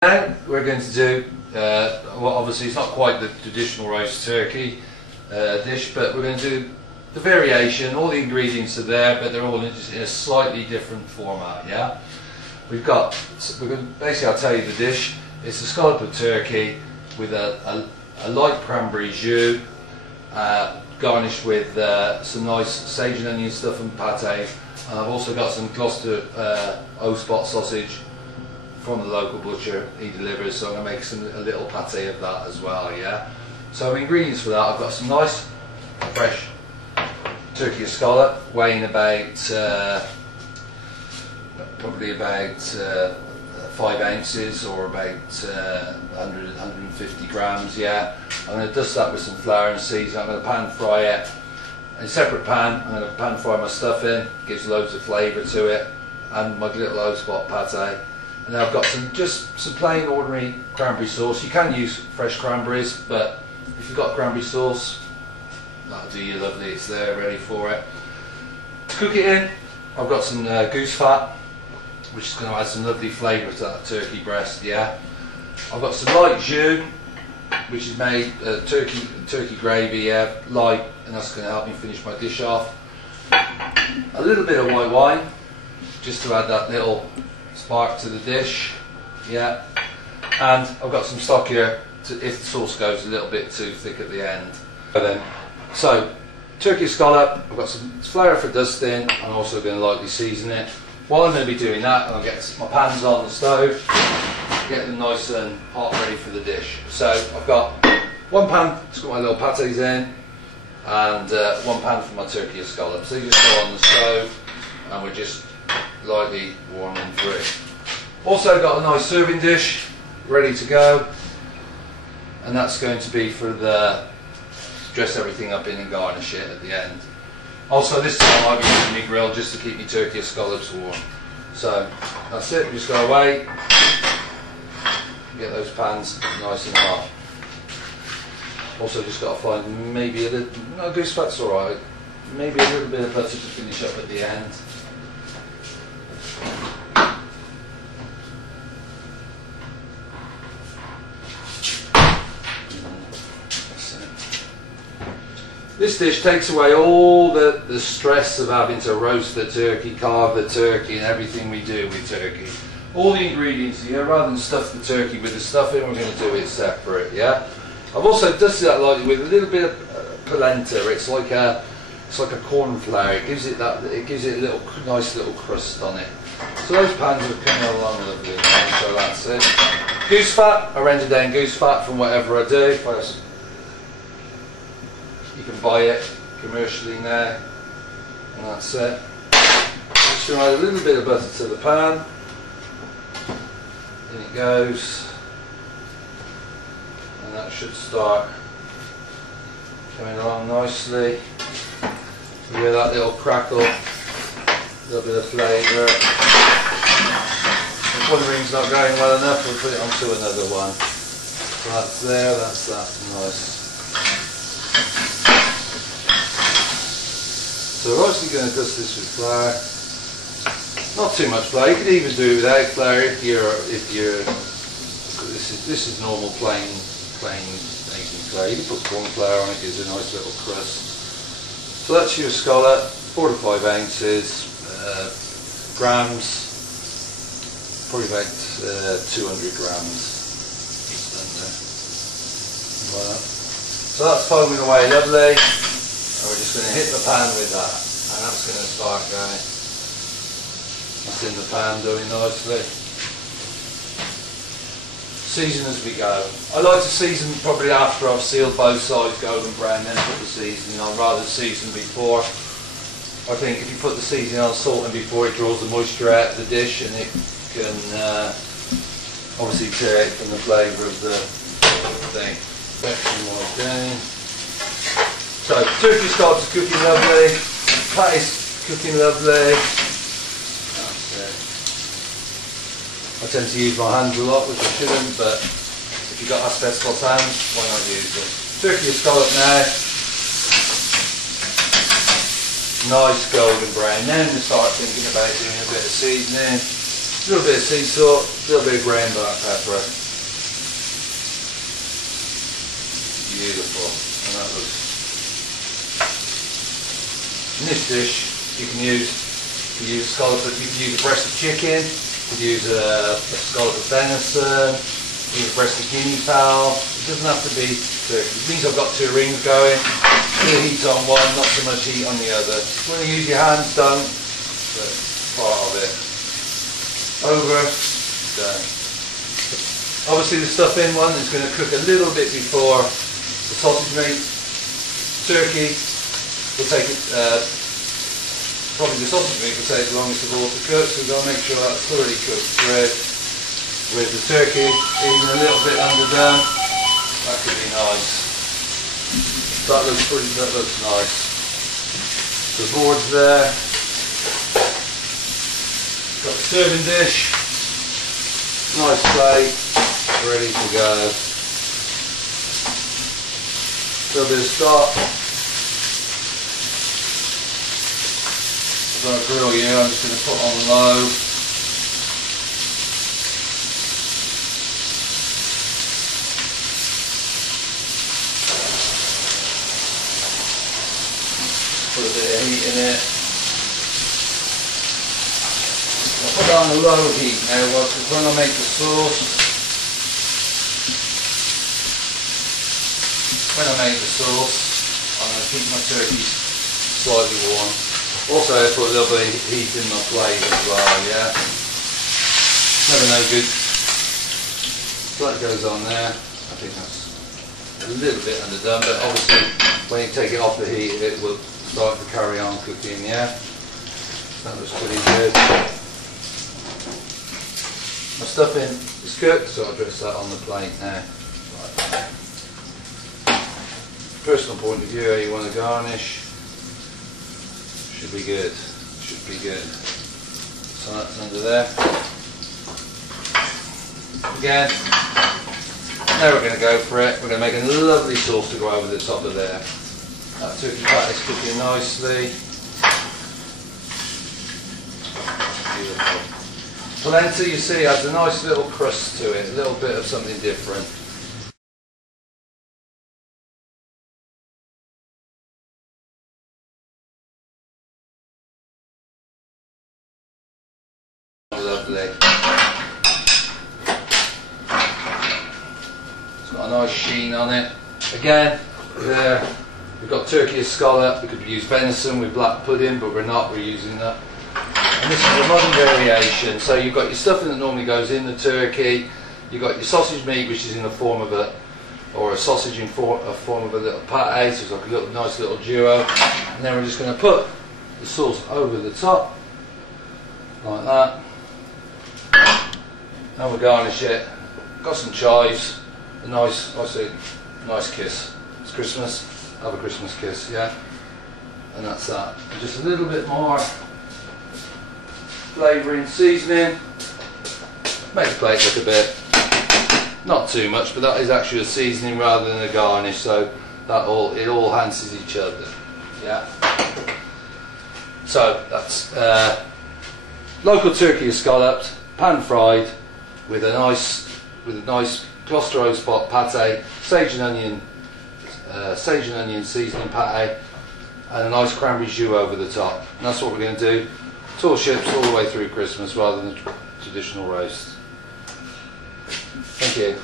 Now we're going to do, well obviously it's not quite the traditional roast turkey dish, but we're going to do the variation. All the ingredients are there, but they're all in a slightly different format, yeah? Basically I'll tell you the dish. It's a scallop of turkey with a light cranberry jus, garnished with some nice sage and onion stuff and pâté. And I've also got some Gloucester O-spot sausage from the local butcher. He delivers, so I'm going to make a little pâté of that as well, yeah? So ingredients for that, I've got some nice fresh turkey escallop weighing about probably about 5 ounces or about 150 grams, yeah? I'm going to dust that with some flour and season. I'm going to pan fry it in a separate pan. I'm going to pan fry my stuff in, gives loads of flavour to it, and my little O-spot pâté. And then I've got just some plain ordinary cranberry sauce. You can use fresh cranberries, but if you've got cranberry sauce, that'll do you lovely. It's there ready for it. To cook it in, I've got some goose fat, which is going to add some lovely flavour to that turkey breast, yeah. I've got some light jus, which is made turkey gravy, yeah, light, and that's going to help me finish my dish off. A little bit of white wine, just to add that little spark to the dish, yeah. And I've got some stock here if the sauce goes a little bit too thick at the end. So turkey scallop, I've got some flour for dusting. I'm also going to lightly season it. While I'm going to be doing that, I'll get my pans on the stove, get them nice and hot, ready for the dish. So I've got one pan to put my little pâtés in, and one pan for my turkey escallop. So you just go on the stove, and we're just lightly warming through. Also got a nice serving dish ready to go, and that's going to be for the dress everything up in and garnish it at the end. Also this time I'll be using my grill just to keep my turkey escallops warm. So that's it, we just go away, get those pans nice and hot. Also just got to find maybe a little, no, goose fat's alright, maybe a little bit of butter to finish up at the end. This dish takes away all the stress of having to roast the turkey, carve the turkey, and everything we do with turkey. All the ingredients here, rather than stuff the turkey with the stuffing, we're going to do it separate, yeah? I've also dusted that lightly with a little bit of polenta. It's like a corn flour. It gives it a little nice little crust on it. So those pans are coming along lovely now, so that's it. Goose fat, I render down goose fat from whatever I do. You can buy it commercially now, and that's it. Just going to add a little bit of butter to the pan. In it goes, and that should start coming along nicely. You hear that little crackle, a little bit of flavour. If one ring's not going well enough, we'll put it onto another one. So that's there, that's that, nice. So we're obviously going to dust this with flour. Not too much flour. You could even do it without flour if you're. This is normal plain baking flour. You can put corn flour on it, gives a nice little crust. So that's your scallop, 4 to 5 ounces, grams, probably about 200 grams. Just under. Voilà. So that's foaming away lovely. And we're just going to hit the pan with that, and that's going to start going. That's in the pan doing nicely. Season as we go. I like to season probably after I've sealed both sides golden brown, then put the seasoning on, rather than season before. I think if you put the seasoning on, salting before, it draws the moisture out of the dish, and it can obviously create from the flavour of the thing. Section right down. So turkey scallops are cooking lovely, patty's cooking lovely. That's it. I tend to use my hands a lot, which I shouldn't, but if you've got asbestos hands, why not use them? Turkey scallop now. Nice golden brown. Now we start thinking about doing a bit of seasoning. A little bit of sea salt, a little bit of ground black pepper. Beautiful. And that looks. In this dish, you can use scallop, you can use a breast of chicken, you can use a scallop of venison, you can breast of guinea fowl. It doesn't have to be turkey. It means I've got 2 rings going. The heat on one, not so much heat on the other. If you want to use your hands, don't. But part of it. Over, down. Obviously the stuffing one is going to cook a little bit before the sausage meat. Turkey will take it, probably the sausage meat will take the longest of all to cook, so we've got to make sure that's thoroughly cooked through. With the turkey even a little bit underdone, that could be nice. That looks nice. The board's there. Got the serving dish, nice plate, ready to go. A little bit of stock. I'm going to grill you, I'm just going to put on low. Put a bit of heat in it. I'll put it on a low heat now because when I make the sauce, I'm going to keep my turkey slightly warm. Also I put a little bit of heat in my plate as well, yeah. Never no good. So that goes on there. I think that's a little bit underdone, but obviously when you take it off the heat it will start to carry on cooking, yeah. That looks pretty good. My stuffing is cooked, so I'll dress that on the plate now. Right. Personal point of view, how you want to garnish. Should be good. Should be good. So that's under there. Again, now we're going to go for it. We're going to make a lovely sauce to go over the top of there. That turkey fat is cooking nicely. Beautiful. Polenta, you see, adds a nice little crust to it, a little bit of something different. Lovely. It's got a nice sheen on it. Again, there. We've got turkey escallop, we could use venison with black pudding, but we're not, we're using that. And this is a modern variation. So you've got your stuffing that normally goes in the turkey, you've got your sausage meat which is in the form of a sausage in form of a little pate, so it's like a little nice little duo. And then we're just going to put the sauce over the top, like that. And we'll garnish it. Got some chives, a nice kiss. It's Christmas. Have a Christmas kiss, yeah? And that's that. And just a little bit more flavouring, seasoning. Makes the plate look a bit, not too much, but that is actually a seasoning rather than a garnish, so that it all enhances each other, yeah? So that's local turkey escalloped, pan fried, with a nice Gloucester oak spot pate, sage and onion seasoning pate, and a nice cranberry jus over the top. And that's what we're going to do. Tall ships all the way through Christmas rather than the traditional roast. Thank you.